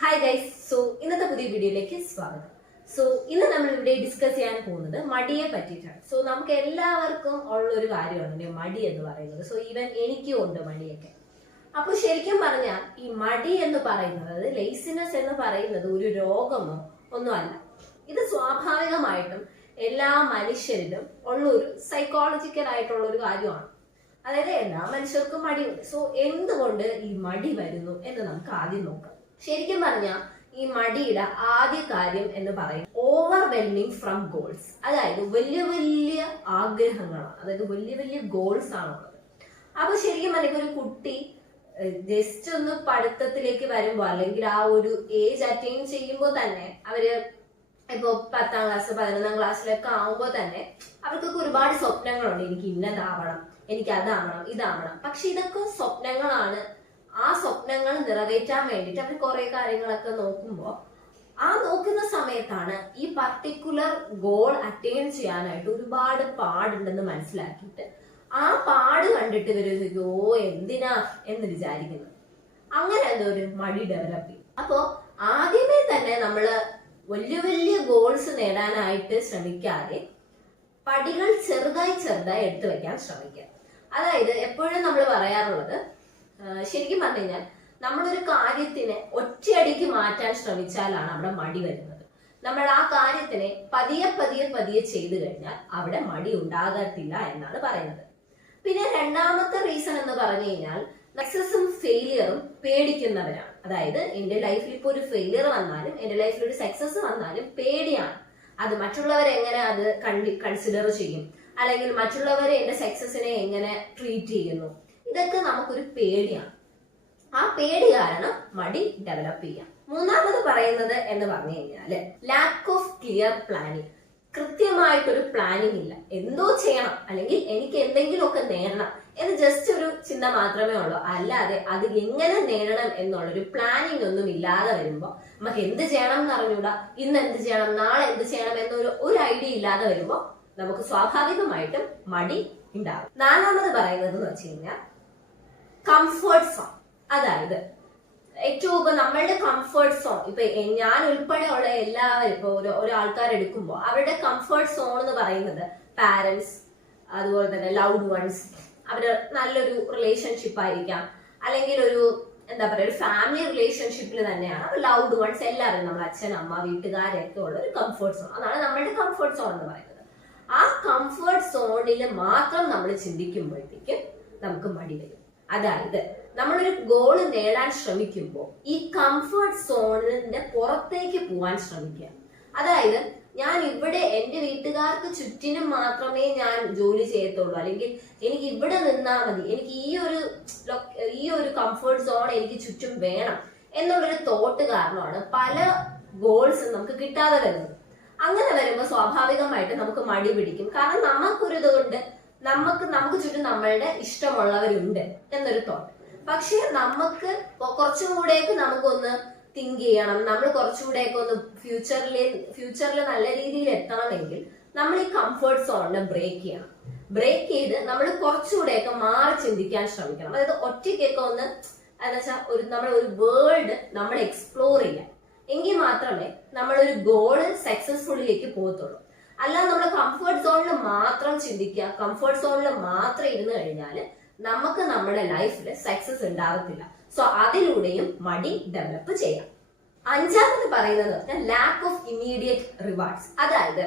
Hi guys. ഇന്നത്തെ പുതിയ വീഡിയോയിലേക്ക് സ്വാഗതം. ഇന്ന് നമ്മൾ ഇവിടെ ഡിസ്കസ് ചെയ്യാൻ പോകുന്നത് മടിയെ പറ്റിയിട്ടാണ്. നമുക്ക് എല്ലാവർക്കും ഉള്ള ഒരു കാര്യമാണ് മടി എന്ന് പറയുന്നത്. ഈവൻ എനിക്കും ഉണ്ട് മടിയൊക്കെ. അപ്പൊ ശരിക്കും പറഞ്ഞാൽ ഈ മടി എന്ന് പറയുന്നത്, ലേസിനെസ് എന്ന് പറയുന്നത് ഒരു രോഗമോ ഒന്നുമല്ല. ഇത് സ്വാഭാവികമായിട്ടും എല്ലാ മനുഷ്യരിലും ഉള്ള ഒരു സൈക്കോളജിക്കൽ ആയിട്ടുള്ള ഒരു കാര്യമാണ്. അതായത് എല്ലാ മനുഷ്യർക്കും മടിയുണ്ട്. എന്തുകൊണ്ട് ഈ മടി വരുന്നു എന്ന് നമുക്ക് ആദ്യം നോക്കാം. ശരിക്കും പറഞ്ഞാൽ ഈ മടിയുടെ ആദ്യ കാര്യം എന്ന് പറയുന്നത് ഓവർവെൽമിങ് ഫ്രം ഗോൾസ്. അതായത് വലിയ വലിയ ആഗ്രഹങ്ങളാണ്, അതായത് വലിയ വലിയ ഗോൾസ് ആണുള്ളത്. അപ്പൊ ശരിക്കും പറഞ്ഞ ഒരു കുട്ടി ജസ്റ്റ് ഒന്ന് പഠിത്തത്തിലേക്ക് വരുമ്പോ, അല്ലെങ്കിൽ ആ ഒരു ഏജ് അറ്റൈൻ ചെയ്യുമ്പോൾ തന്നെ അവര് ഇപ്പൊ 10ാം ക്ലാസ് 11ാം ക്ലാസ്സിലൊക്കെ ആവുമ്പോൾ തന്നെ അവർക്കൊക്കെ ഒരുപാട് സ്വപ്നങ്ങളുണ്ട്. എനിക്ക് ഇന്നതാവണം, എനിക്ക് അതാവണം, ഇതാവണം. പക്ഷെ ഇതൊക്കെ സ്വപ്നങ്ങളാണ്. ആ സ്വപ്നങ്ങൾ നിറവേറ്റാൻ വേണ്ടിയിട്ട് അവർ കുറെ കാര്യങ്ങളൊക്കെ നോക്കുമ്പോൾ, ആ നോക്കുന്ന സമയത്താണ് ഈ പർട്ടിക്കുലർ ഗോൾ അറ്റൈൻ ചെയ്യാനായിട്ട് ഒരുപാട് പാടുണ്ടെന്ന് മനസ്സിലാക്കിയിട്ട് ആ പാട് കണ്ടിട്ട് ഇവര് എന്തിനാ എന്ന് വിചാരിക്കുന്നത്. അങ്ങനെ എന്തോ ഒരു മടി ഡെവലപ്പ് ചെയ്യും. അപ്പോ ആദ്യമേ തന്നെ നമ്മള് വലിയ വലിയ ഗോൾസ് നേടാനായിട്ട് ശ്രമിക്കാതെ പടികൾ ചെറുതായി ചെറുതായി എടുത്തു വെക്കാൻ ശ്രമിക്കുക. അതായത് എപ്പോഴും നമ്മൾ പറയാറുള്ളത്, ശരിക്കും പറഞ്ഞു കഴിഞ്ഞാൽ നമ്മളൊരു കാര്യത്തിനെ ഒറ്റയടിക്ക് മാറ്റാൻ ശ്രമിച്ചാലാണ് അവിടെ മടി വരുന്നത്. നമ്മൾ ആ കാര്യത്തിനെ പതിയെ പതിയെ പതിയെ ചെയ്തു കഴിഞ്ഞാൽ അവിടെ മടി ഉണ്ടാകത്തില്ല എന്നാണ് പറയുന്നത്. പിന്നെ രണ്ടാമത്തെ റീസൺ എന്ന് പറഞ്ഞു കഴിഞ്ഞാൽ സക്സസും ഫെയിലിയറും പേടിക്കുന്നവരാണ്. അതായത് എന്റെ ലൈഫിൽ ഇപ്പൊ ഒരു ഫെയിലിയർ വന്നാലും എന്റെ ലൈഫിൽ ഒരു സക്സസ് വന്നാലും പേടിയാണ്. അത് മറ്റുള്ളവരെ എങ്ങനെ അത് കൺസിഡർ ചെയ്യും, അല്ലെങ്കിൽ മറ്റുള്ളവരെ എന്റെ സക്സസിനെ എങ്ങനെ ട്രീറ്റ് ചെയ്യുന്നു, ഇതൊക്കെ നമുക്കൊരു പേടിയാണ്. ആ പേടി കാരണം മടി ഡെവലപ്പ് ചെയ്യാം. മൂന്നാമത് പറയുന്നത് എന്ന് പറഞ്ഞു കഴിഞ്ഞാല് ലാക്ക് ഓഫ് ക്ലിയർ പ്ലാനിങ്. കൃത്യമായിട്ടൊരു പ്ലാനിങ് ഇല്ല. എന്തോ ചെയ്യണം, അല്ലെങ്കിൽ എനിക്ക് എന്തെങ്കിലുമൊക്കെ നേടണം എന്ന് ജസ്റ്റ് ഒരു ചിന്ത മാത്രമേ ഉള്ളൂ. അല്ലാതെ അത് എങ്ങനെ നേടണം എന്നുള്ളൊരു പ്ലാനിങ് ഒന്നും ഇല്ലാതെ വരുമ്പോ, നമുക്ക് എന്ത് ചെയ്യണം എന്ന് അറിഞ്ഞൂടാ, ഇന്ന് എന്ത് ചെയ്യണം, നാളെ എന്ത് ചെയ്യണം എന്നൊരു ഐഡിയ ഇല്ലാതെ വരുമ്പോ നമുക്ക് സ്വാഭാവികമായിട്ടും മടി ഉണ്ടാകും. നാലാമത് പറയുന്നത് എന്ന് വെച്ച് കഴിഞ്ഞാൽ കംഫർട്ട് സോൺ. അതായത് ഏറ്റവും ഇപ്പൊ നമ്മളുടെ കംഫർട്ട് സോൺ, ഇപ്പൊ ഞാൻ ഉൾപ്പെടെയുള്ള എല്ലാവരും ഇപ്പൊ ഒരാൾക്കാരെടുക്കുമ്പോൾ അവരുടെ കംഫർട്ട് സോൺ എന്ന് പറയുന്നത് പാരന്റ്സ്, അതുപോലെ തന്നെ ലൗഡ് വൺസ്, അവര് നല്ലൊരു റിലേഷൻഷിപ്പ് ആയിരിക്കാം, അല്ലെങ്കിൽ ഒരു എന്താ പറയുക ഒരു ഫാമിലി റിലേഷൻഷിപ്പിൽ തന്നെയാണ്. അപ്പൊ ലൗഡ് വൺസ് എല്ലാവരും, നമ്മൾ അച്ഛൻ അമ്മ വീട്ടുകാരൊക്കെ ഉള്ള ഒരു കംഫർട്ട് സോൺ, അതാണ് നമ്മളുടെ കംഫർട്ട് സോൺ എന്ന് പറയുന്നത്. ആ കംഫർട്ട് സോണിൽ മാത്രം നമ്മൾ ചിന്തിക്കുമ്പോഴത്തേക്കും നമുക്ക് മടി വരും. അതായത് നമ്മളൊരു ഗോള് നേടാൻ ശ്രമിക്കുമ്പോൾ ഈ കംഫർട്ട് സോണിന്റെ പുറത്തേക്ക് പോവാൻ ശ്രമിക്കുക. അതായത് ഞാൻ ഇവിടെ എന്റെ വീട്ടുകാർക്ക് ചുറ്റിനും മാത്രമേ ഞാൻ ജോലി ചെയ്യത്തുള്ളൂ, അല്ലെങ്കിൽ എനിക്ക് ഇവിടെ നിന്നാൽ മതി, എനിക്ക് ഈ ഒരു കംഫർട്ട് സോൺ എനിക്ക് ചുറ്റും വേണം എന്നുള്ളൊരു തോട്ട് കാരണമാണ് പല ഗോൾസും നമുക്ക് കിട്ടാതെ വരുന്നത്. അങ്ങനെ വരുമ്പോൾ സ്വാഭാവികമായിട്ട് നമുക്ക് മടി പിടിക്കും. കാരണം നമുക്കൊരിതുകൊണ്ട് നമുക്ക് ചുറ്റും നമ്മളുടെ ഇഷ്ടമുള്ളവരുണ്ട് എന്നൊരു തോട്ട്. പക്ഷെ നമുക്ക് കുറച്ചും കൂടെയൊക്കെ നമുക്കൊന്ന് തിങ്ക് ചെയ്യണം, നമ്മൾ കുറച്ചുകൂടെയൊക്കെ ഒന്ന് ഫ്യൂച്ചറിൽ നല്ല രീതിയിൽ എത്തണമെങ്കിൽ നമ്മൾ ഈ കംഫർട്ട് സോണിനെ ബ്രേക്ക് ചെയ്യണം. ബ്രേക്ക് ചെയ്ത് നമ്മൾ കുറച്ചുകൂടെയൊക്കെ മാറി ചിന്തിക്കാൻ ശ്രമിക്കണം. അതായത് ഒറ്റയ്ക്കൊക്കെ ഒന്ന് നമ്മൾ ഒരു വേൾഡ് നമ്മൾ എക്സ്പ്ലോർ ചെയ്യാം. എങ്കിൽ മാത്രമേ നമ്മളൊരു ഗോള് സക്സസ്ഫുള്ളിലേക്ക് പോകത്തുള്ളൂ. അല്ലാതെ നമ്മൾ കംഫർട്ട് സോണിൽ മാത്രം ചിന്തിക്കുക, കംഫർട്ട് സോണിൽ മാത്രം ഇരുന്ന് കഴിഞ്ഞാൽ നമുക്ക് നമ്മുടെ ലൈഫിൽ സക്സസ് ഉണ്ടാവത്തില്ല. അതിലൂടെയും മടി ഡെവലപ്പ് ചെയ്യാം. അഞ്ചാമത് പറയുന്നത് ലാക്ക് ഓഫ് ഇമ്മീഡിയറ്റ് റിവാർഡ്സ്. അതായത്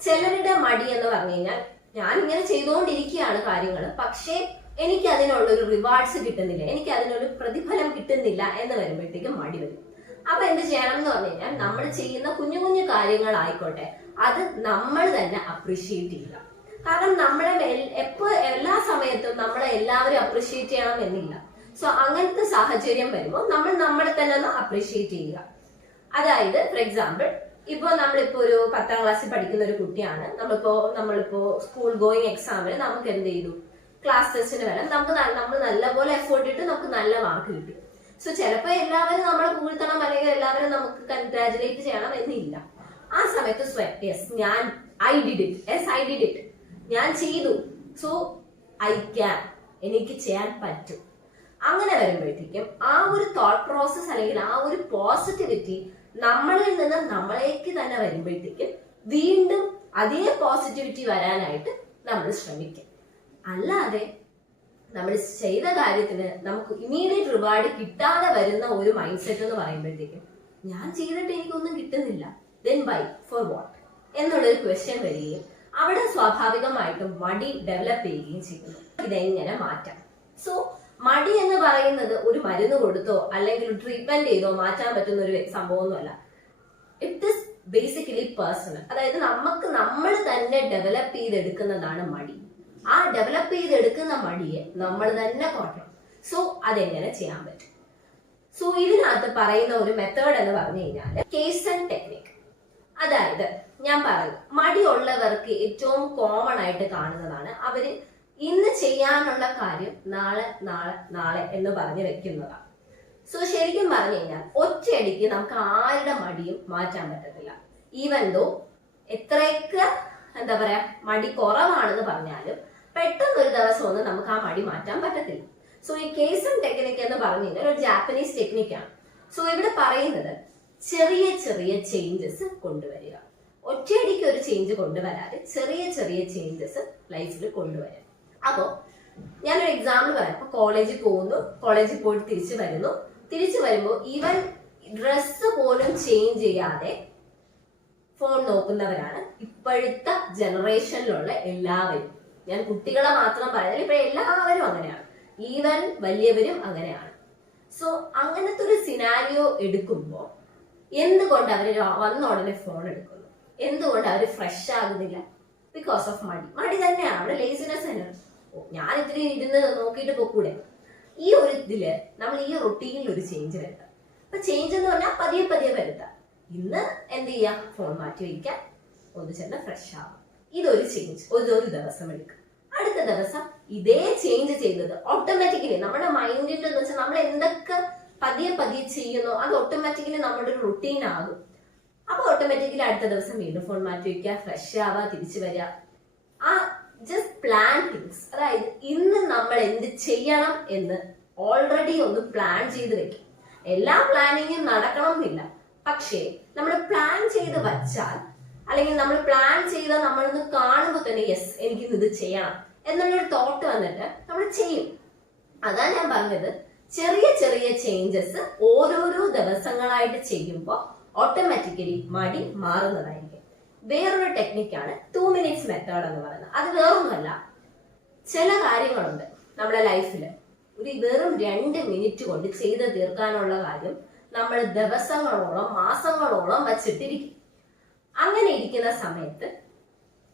ചിലരുടെ മടി എന്ന് പറഞ്ഞു കഴിഞ്ഞാൽ, ഞാൻ ഇങ്ങനെ ചെയ്തുകൊണ്ടിരിക്കുകയാണ് കാര്യങ്ങൾ, പക്ഷേ എനിക്ക് അതിനുള്ളൊരു റിവാർഡ്സ് കിട്ടുന്നില്ല, എനിക്ക് അതിനൊരു പ്രതിഫലം കിട്ടുന്നില്ല എന്ന് വരുമ്പോഴത്തേക്കും മടി വരും. അപ്പൊ എന്ത് ചെയ്യണം എന്ന് പറഞ്ഞു കഴിഞ്ഞാൽ, നമ്മൾ ചെയ്യുന്ന കുഞ്ഞു കുഞ്ഞു കാര്യങ്ങളായിക്കോട്ടെ, അത് നമ്മൾ തന്നെ അപ്രീഷിയേറ്റ് ചെയ്യുക. കാരണം എല്ലാ സമയത്തും നമ്മളെ എല്ലാവരും അപ്രീഷിയേറ്റ് ചെയ്യണം എന്നില്ല. അങ്ങനത്തെ സാഹചര്യം വരുമ്പോൾ നമ്മൾ നമ്മളെ തന്നെ ഒന്ന് അപ്രീഷിയേറ്റ് ചെയ്യുക. അതായത് ഫോർ എക്സാമ്പിൾ, ഇപ്പൊ നമ്മളിപ്പോ ഒരു 10ാം ക്ലാസ്സിൽ പഠിക്കുന്ന ഒരു കുട്ടിയാണ്. നമ്മളിപ്പോ സ്കൂൾ ഗോയിങ് എക്സാമിന് നമുക്ക് എന്ത് ചെയ്തു, ക്ലാസ് ടെസ്റ്റിന് വരാം, നമ്മൾ നല്ലപോലെ എഫേർട്ട് ഇട്ട് നമുക്ക് നല്ല മാർക്ക് കിട്ടി. ചിലപ്പോ എല്ലാവരും നമ്മളെ പുകഴ്ത്തണം, അല്ലെങ്കിൽ എല്ലാവരും നമുക്ക് കൺഗ്രാജുലേറ്റ് ചെയ്യണം എന്നില്ല. ആ സമയത്ത് ഐ ഡിഡ് ഇറ്റ്, ഞാൻ ചെയ്തു, സോ ഐ ക്യാൻ, എനിക്ക് ചെയ്യാൻ പറ്റും. അങ്ങനെ വരുമ്പോഴത്തേക്കും ആ ഒരു തോട്ട് പ്രോസസ് അല്ലെങ്കിൽ ആ ഒരു പോസിറ്റിവിറ്റി നമ്മളിൽ നിന്ന് നമ്മളേക്ക് തന്നെ വരുമ്പോഴത്തേക്കും വീണ്ടും അതേ പോസിറ്റിവിറ്റി വരാനായിട്ട് നമ്മൾ ശ്രമിക്കും. അല്ലാതെ നമ്മൾ ചെയ്ത കാര്യത്തിന് നമുക്ക് ഇമീഡിയറ്റ് റിവാർഡ് കിട്ടാതെ വരുന്ന ഒരു മൈൻഡ് സെറ്റ് എന്ന് പറയുമ്പോഴത്തേക്കും ഞാൻ ചെയ്തിട്ട് എനിക്കൊന്നും കിട്ടുന്നില്ല, ദെൻ ബൈ ഫോർ വാട്ട് എന്നുള്ളൊരു ക്വസ്റ്റ്യൻ വരികയും അവിടെ സ്വാഭാവികമായിട്ടും മടി ഡെവലപ്പ് ചെയ്യുകയും ചെയ്യുന്നു. ഇതെങ്ങനെ മാറ്റാം? സോ മടി എന്ന് പറയുന്നത് ഒരു മരുന്ന് കൊടുത്തോ അല്ലെങ്കിൽ ട്രീറ്റ്മെന്റ് ചെയ്തോ മാറ്റാൻ പറ്റുന്ന ഒരു സംഭവമൊന്നുമല്ല. It is basically personal. അതായത് നമ്മൾ തന്നെ ഡെവലപ്പ് ചെയ്തെടുക്കുന്നതാണ് മടി. ആ ഡെവലപ്പ് ചെയ്തെടുക്കുന്ന മടിയെ നമ്മൾ തന്നെ കുറയ്ക്കണം. സോ അതെങ്ങനെ ചെയ്യാൻ പറ്റും? സോ ഇതിനകത്ത് പറയുന്ന ഒരു മെത്തേഡ് എന്ന് പറഞ്ഞു കഴിഞ്ഞാൽ കേസ് ആൻഡ് ടെക്നിക്. അതായത് ഞാൻ പറഞ്ഞു, മടിയുള്ളവർക്ക് ഏറ്റവും കോമൺ ആയിട്ട് കാണുന്നതാണ് അവര് ഇന്ന് ചെയ്യാനുള്ള കാര്യം നാളെ നാളെ നാളെ എന്ന് പറഞ്ഞ് വെക്കുന്നതാണ്. സോ ശരിക്കും പറഞ്ഞു കഴിഞ്ഞാൽ ഒറ്റയടിക്ക് നമുക്ക് ആരുടെ മടിയും മാറ്റാൻ പറ്റത്തില്ല. ഈവൻ ദോ എത്രയൊക്കെ എന്താ പറയാ മടി കുറവാണെന്ന് പറഞ്ഞാലും പെട്ടെന്ന് ഒരു ദിവസം ഒന്നും നമുക്ക് ആ മടി മാറ്റാൻ പറ്റത്തില്ല. സോ ഈ കേസ് ആൻഡ് ടെക്നിക് എന്ന് പറഞ്ഞു കഴിഞ്ഞാൽ ഒരു ജാപ്പനീസ് ടെക്നിക്കാണ്. സോ ഇവിടെ പറയുന്നത് ചെറിയ ചെറിയ ചേഞ്ചസ് കൊണ്ടുവരിക. ഒറ്റയടിക്ക് ഒരു ചേഞ്ച് കൊണ്ടുവരാതെ ചെറിയ ചെറിയ ചേഞ്ചസ് ലൈഫിൽ കൊണ്ടുവരിക. അപ്പോ ഞാനൊരു എക്സാമ്പിൾ പറയാം. അപ്പൊ കോളേജിൽ പോകുന്നു, കോളേജിൽ പോയിട്ട് തിരിച്ചു വരുമ്പോൾ ഈവൻ ഡ്രസ്സ് പോലും ചേഞ്ച് ചെയ്യാതെ ഫോൺ നോക്കുന്നവരാണ് ഇപ്പോഴത്തെ ജനറേഷനിലുള്ള എല്ലാവരും. ഞാൻ കുട്ടികളെ മാത്രം പറഞ്ഞാൽ ഇപ്പൊ എല്ലാവരും അങ്ങനെയാണ്, ഈവൻ വലിയവരും അങ്ങനെയാണ്. സോ അങ്ങനത്തെ ഒരു സിനാരിയോ എടുക്കുമ്പോൾ എന്തുകൊണ്ട് അവര് വന്ന ഉടനെ ഫോൺ എടുക്കുന്നു? എന്തുകൊണ്ട് അവര് ഫ്രഷ് ആകുന്നില്ല? ബിക്കോസ് ഓഫ് മടി തന്നെയാണ്, അവിടെ ലേസിനെസ് തന്നെയാണ്. ഞാൻ ഇത്തിരി ഇരുന്ന് നോക്കിയിട്ട് പോക്കൂടെ? ഈ ഒരു ഇതില് നമ്മൾ ഈ റൊട്ടീനിൽ ഒരു ചേഞ്ച് വരുത്താം. അപ്പൊ ചേഞ്ച് എന്ന് പറഞ്ഞാൽ പതിയെ പതിയെ വരുത്താം. ഇന്ന് എന്ത് ചെയ്യാം? ഫോൺ മാറ്റി വയ്ക്കാം, ഒന്ന് ചെന്ന് ഫ്രഷ് ആവാം. ഇതൊരു ചേഞ്ച് ഒരു ദിവസം എടുക്കും. അടുത്ത ദിവസം ഇതേ ചേഞ്ച് ചെയ്തത് ഓട്ടോമാറ്റിക്കലി നമ്മുടെ മൈൻഡിന്റെ എന്ന് വെച്ചാൽ നമ്മൾ എന്തൊക്കെ പതിയെ പതിയെ ചെയ്യുന്നോ അത് ഓട്ടോമാറ്റിക്കലി നമ്മുടെ ഒരു റുട്ടീൻ ആകും. അപ്പൊ ഓട്ടോമാറ്റിക്കലി അടുത്ത ദിവസം വീണ്ടും ഫോൺ മാറ്റി വയ്ക്കുക, ഫ്രഷ് ആവുക, തിരിച്ചു വരിക. ആ ജസ്റ്റ് പ്ലാൻ തിങ്സ്. അതായത് ഇന്ന് നമ്മൾ എന്ത് ചെയ്യണം എന്ന് ഓൾറെഡി ഒന്ന് പ്ലാൻ ചെയ്ത് വെക്കും. എല്ലാ പ്ലാനിങ്ങും നടക്കണം എന്നില്ല, പക്ഷേ നമ്മൾ പ്ലാൻ ചെയ്ത് വച്ചാൽ അല്ലെങ്കിൽ നമ്മൾ പ്ലാൻ ചെയ്ത നമ്മളൊന്ന് കാണുമ്പോൾ തന്നെ യെസ് എനിക്കിന്ന് ഇത് ചെയ്യണം എന്നുള്ളൊരു തോട്ട് വന്നിട്ട് നമ്മൾ ചെയ്യും. അതാ ഞാൻ പറഞ്ഞത്, ചെറിയ ചെറിയ ചേഞ്ചസ് ഓരോരോ ദിവസങ്ങളായിട്ട് ചെയ്യുമ്പോൾ ഓട്ടോമാറ്റിക്കലി മടി മാറുന്നതായിരിക്കും. വേറൊരു ടെക്നിക്കാണ് 2 minutes മെത്തേഡ് എന്ന് പറയുന്നത്. അത് വേറൊന്നുമല്ല, ചില കാര്യങ്ങളുണ്ട് നമ്മുടെ ലൈഫില് ഒരു വെറും 2 മിനിറ്റ് കൊണ്ട് ചെയ്ത് തീർക്കാനുള്ള കാര്യം നമ്മൾ ദിവസങ്ങളോളം മാസങ്ങളോളം വച്ചിട്ടിരിക്കും. അങ്ങനെ ഇരിക്കുന്ന സമയത്ത്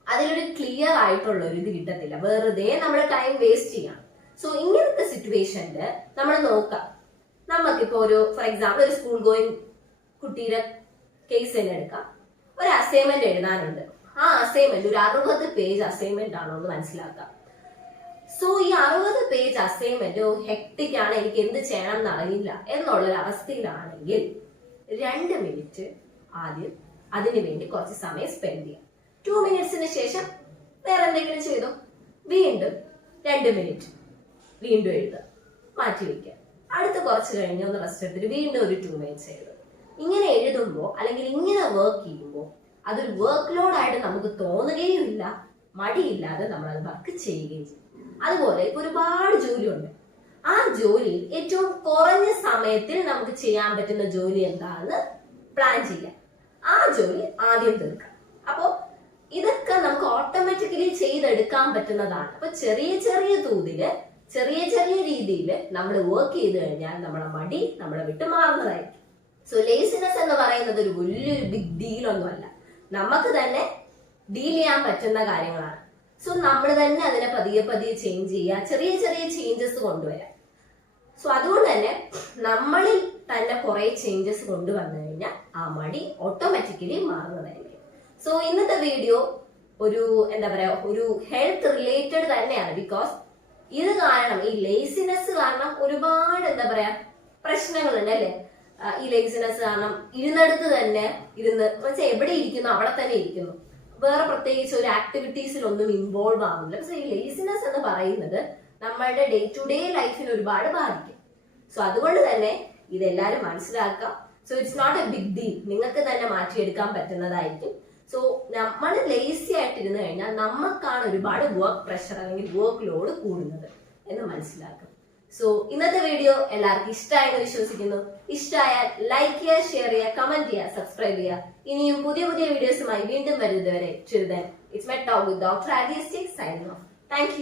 അതിലൊരു ക്ലിയർ ആയിട്ടുള്ള ഒരു ഇത് കിട്ടത്തില്ല, വെറുതെ നമ്മൾ ടൈം വേസ്റ്റ് ചെയ്യണം. സോ ഇങ്ങനത്തെ സിറ്റുവേഷനില് നമ്മൾ നോക്കാം, നമുക്കിപ്പോ ഒരു ഫോർ എക്സാമ്പിൾ ഒരു സ്കൂൾ ഗോയിങ് കുട്ടിയുടെ കേസ് തന്നെ എടുക്കാം. ഒരു അസൈൻമെന്റ് എഴുതാനുണ്ട്. ആ അസൈൻമെന്റ് ഒരു 60 പേജ് അസൈൻമെന്റ് ആണോ എന്ന് മനസ്സിലാക്കാം. സോ ഈ 60 പേജ് അസൈൻമെന്റ് ഹെക്ടിക് ആണ്, എനിക്ക് എന്ത് ചെയ്യണം എന്നറിയില്ല എന്നുള്ളൊരു അവസ്ഥയിലാണെങ്കിൽ 2 മിനിറ്റ് ആദ്യം അതിനു വേണ്ടി കുറച്ച് സമയം സ്പെൻഡ് ചെയ്യാം. 2 മിനിറ്റ്സിന് ശേഷം വേറെ എന്തെങ്കിലും ചെയ്തോ, വീണ്ടും 2 മിനിറ്റ് വീണ്ടും എഴുതുക, മാറ്റി വയ്ക്കുക. അടുത്ത് കുറച്ച് കഴിഞ്ഞ് ഒന്ന് റെസ്റ്റ് എടുത്തിട്ട് വീണ്ടും ഒരു 2 മിനിറ്റ്സ് എഴുതുക. ഇങ്ങനെ എഴുതുമ്പോൾ അല്ലെങ്കിൽ ഇങ്ങനെ വർക്ക് ചെയ്യുമ്പോൾ അതൊരു വർക്ക് ലോഡ് ആയിട്ട് നമുക്ക് തോന്നുകയും ഇല്ല, മടിയില്ലാതെ നമ്മൾ അത് വർക്ക് ചെയ്യുകയും ചെയ്യും. അതുപോലെ ഇപ്പൊ ഒരുപാട് ജോലിയുണ്ട്. ആ ജോലി ഏറ്റവും കുറഞ്ഞ സമയത്തിൽ നമുക്ക് ചെയ്യാൻ പറ്റുന്ന ജോലി എന്താണെന്ന് പ്ലാൻ ചെയ്യാം. ആ ജോലി ആദ്യം തീർക്കാം. അപ്പോ ഇതൊക്കെ നമുക്ക് ഓട്ടോമാറ്റിക്കലി ചെയ്തെടുക്കാൻ പറ്റുന്നതാണ്. അപ്പൊ ചെറിയ ചെറിയ തോതില് ചെറിയ ചെറിയ രീതിയിൽ നമ്മൾ വർക്ക് ചെയ്ത് കഴിഞ്ഞാൽ നമ്മളെ മടി നമ്മളെ വിട്ടുമാറുന്നതായിരിക്കും. സോ ലേസിനെസ് എന്ന് പറയുന്നത് ഒരു വലിയൊരു ബിഗ് ഡീൽ ഒന്നുമല്ല, നമുക്ക് തന്നെ ഡീൽ ചെയ്യാൻ പറ്റുന്ന കാര്യങ്ങളാണ്. സോ നമ്മൾ തന്നെ അതിനെ പതിയെ പതിയെ ചേഞ്ച് ചെയ്യുക, ചെറിയ ചെറിയ ചേഞ്ചസ് കൊണ്ടുവരാം. സോ അതുകൊണ്ട് തന്നെ നമ്മളിൽ തന്നെ കുറെ ചേഞ്ചസ് കൊണ്ടുവന്നു കഴിഞ്ഞാൽ ആ മടി ഓട്ടോമാറ്റിക്കലി മാറുന്നതായിരിക്കും. സോ ഇന്നത്തെ വീഡിയോ ഒരു എന്താ പറയാ ഒരു ഹെൽത്ത് റിലേറ്റഡ് തന്നെയാണ്. ബിക്കോസ് ഇത് കാരണം ഈ ലേസിനെസ് കാരണം ഒരുപാട് എന്താ പറയാ പ്രശ്നങ്ങളുണ്ട് അല്ലെ. ഈ ലേസിനെസ് കാരണം ഇരുന്നിടത്ത് തന്നെ ഇരുന്ന് വെച്ചാൽ എവിടെ ഇരിക്കുന്നു അവിടെ തന്നെ ഇരിക്കുന്നു, വേറെ പ്രത്യേകിച്ച് ഒരു ആക്ടിവിറ്റീസിലൊന്നും ഇൻവോൾവ് ആവുന്നില്ല. പക്ഷെ ഈ ലേസിനെസ് എന്ന് പറയുന്നത് നമ്മളുടെ ഡേ ടു ഡേ ലൈഫിന് ഒരുപാട് ബാധിക്കും. സോ അതുകൊണ്ട് തന്നെ ഇതെല്ലാവരും മനസ്സിലാക്കാം. So it's not a big deal, നിങ്ങൾക്ക് തന്നെ മാറ്റിയെടുക്കാൻ പറ്റുന്നതായിരിക്കും. സോ നമ്മൾ ലേസി ആയിട്ടിരുന്ന് കഴിഞ്ഞാൽ നമുക്കാണ് ഒരുപാട് വർക്ക് പ്രഷർ അല്ലെങ്കിൽ വർക്ക് ലോഡ് കൂടുന്നത് എന്ന് മനസ്സിലാക്കും. സോ ഇന്നത്തെ വീഡിയോ എല്ലാവർക്കും ഇഷ്ടമായെന്ന് വിശ്വസിക്കുന്നു. ഇഷ്ടമായാൽ ലൈക്ക് ചെയ്യുക, ഷെയർ ചെയ്യുക, കമന്റ് ചെയ്യുക, സബ്സ്ക്രൈബ് ചെയ്യുക. ഇനിയും പുതിയ വീഡിയോസുമായി വീണ്ടും വരുന്നതുവരെ it's my talk with doctor Aadiya signing off. Thank U.